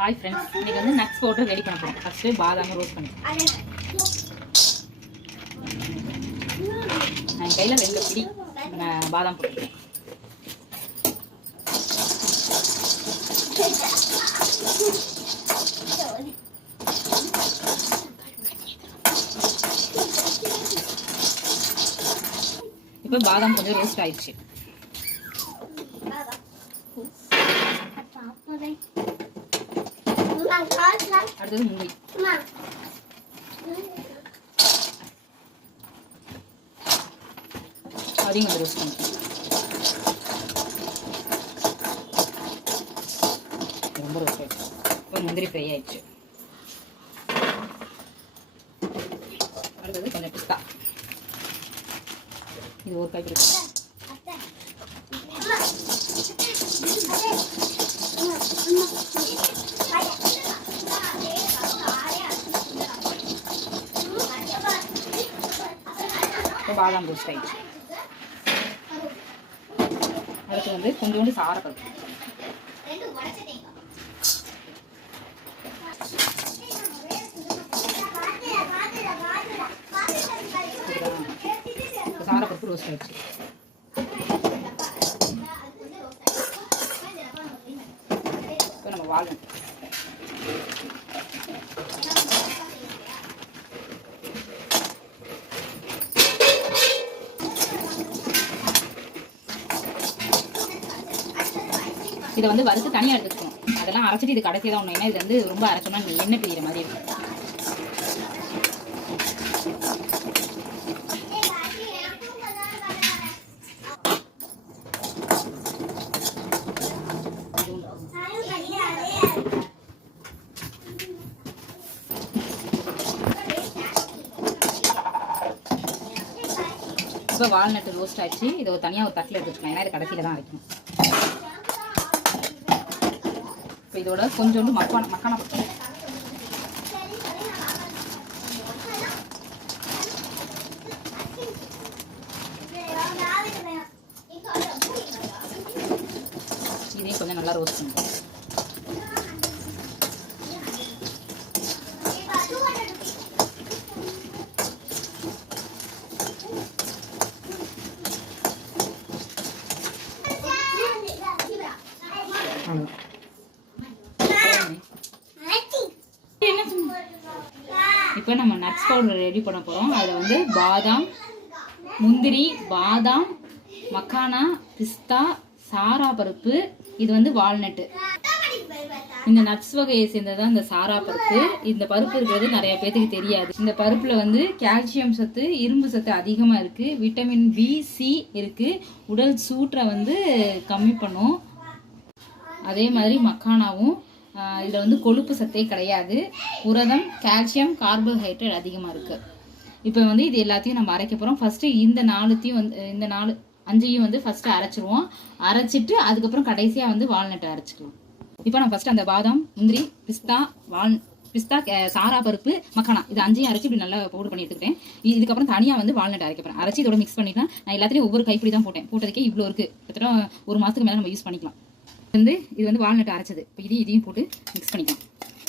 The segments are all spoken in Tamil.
ஹாய் ஃப்ரெண்ட்ஸ், இன்னைக்கு வந்து நட்ஸ் பவுடர் ரெடி பண்ண போகிறோம். ஃபஸ்ட்டு பாதாம் ரோஸ்ட் பண்ணி நான் கையில் 2 பிடி பாதாம் போட்டுக்கிறேன். இப்போ பாதாம் கொஞ்சம் ரோஸ்ட் ஆயிடுச்சு. அடுத்தது முந்திரி. அதையும் கொஞ்சம் ரோஸ்ட் பண்ணிக்கலாம். ரொம்ப ரோஸ்ட் ஆயிடுச்சு. இப்போ முந்திரி ஃப்ரை ஆயிடுச்சு. அடுத்தது கொஞ்சம் பிஸ்தா. இது ஒரு கைப்பிடி. பாதாம் ரோஸ்ட் ஆயிடுச்சு. அடுத்து வந்து கொஞ்சோண்டு சாரப்பருப்பு. சாரப்பருப்பு ரோஸ்ட் ஆயிடுச்சு. இப்போ நம்ம வால்நட். இதை வந்து வறுத்து தனியாக எடுத்துக்கணும். அதெல்லாம் அரைச்சிட்டு இது கடைசி தான் ஒன்று. ஏன்னா இது வந்து ரொம்ப அரைச்சோம்னா எண்ணெய் பிரிகிற மாதிரி இருக்கும். இப்போ வால்நட் ரோஸ்ட் ஆயிடுச்சு. இதை தனியாக ஒரு தட்டில் எடுத்து வச்சுக்கலாம். ஏன்னா இது கடைசியில் தான் அரைக்கணும். இப்போ இதோட கொஞ்சோண்டு மக்கானா போட்டு இதையும் கொஞ்சம் நல்லா ரோஸ்ட் பண்ணுவோம். இப்போ நம்ம நட்ஸ் பவுடர் ரெடி பண்ண போகிறோம். அதில் வந்து பாதாம், முந்திரி, பாதாம், மக்கானா, பிஸ்தா, சாரா பருப்பு, இது வந்து வால்நட்டு. இந்த நட்ஸ் வகையை சேர்ந்ததான் இந்த சாரா பருப்பு. இந்த பருப்பு இருக்கிறது நிறைய பேருக்கு தெரியாது. இந்த பருப்பில் வந்து கால்சியம் சத்து, இரும்பு சத்து அதிகமாக இருக்குது. விட்டமின் B, C இருக்குது. உடல் சூட்டை வந்து கம்மி பண்ணும். அதே மாதிரி மக்கானாவும் இதில் வந்து கொழுப்பு சத்தே கிடையாது. புரதம், கால்சியம், கார்போஹைட்ரேட் அதிகமாக இருக்குது. இப்போ வந்து இது எல்லாத்தையும் நம்ம அரைக்க போகிறோம். ஃபஸ்ட்டு இந்த 5 வந்து ஃபஸ்ட்டு அரைச்சிருவோம். அரைச்சிட்டு அதுக்கப்புறம் கடைசியாக வந்து வால்நட்டை அரைச்சிக்கலாம். இப்போ நான் ஃபஸ்ட்டு அந்த பாதாம், முந்திரி, பிஸ்தா, சாரா பருப்பு, மக்கானா இது 5 அரைச்சி இப்படி நல்லா பவுடர் பண்ணி எடுத்துக்கிட்டேன். இதுக்கப்புறம் தனியாக வந்து வால்நட் அரைக்க போகிறேன். அரைச்சி இதோட மிக்ஸ் பண்ணிக்கலாம். நான் எல்லாத்தையும் ஒவ்வொரு கைப்பிடி தான் போட்டேன். போட்டதுக்கே இவ்வளோ இருக்குது. கிட்டத்தட்ட ஒரு மாதத்துக்கு மேலே நம்ம யூஸ் பண்ணிக்கலாம். இது வந்து வால்நட் அரைச்சது. இப்போ இதையும் போட்டு மிக்ஸ் பண்ணிக்கலாம்.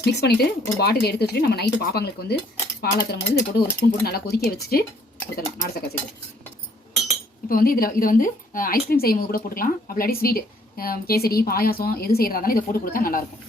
மிக்ஸ் பண்ணிவிட்டு ஒரு பாட்டில் எடுத்து வச்சுட்டு நம்ம நைட்டு பாப்பாங்களுக்கு வந்து பால் தரும் போது இதை போட்டு ஒரு ஸ்பூன் போட்டு நல்லா கொதிக்க வச்சுட்டு கொடுத்துடலாம். நாடு சக்கரை சேர்த்து. இப்போ வந்து இதை வந்து ஐஸ்கிரீம் செய்யும் போது கூட போட்டுக்கலாம். அப்படி ஸ்வீட், கேசரி, பாயாசம் எது செய்யறதா இருந்தாலும் இதை போட்டு கொடுத்தா நல்லாயிருக்கும்.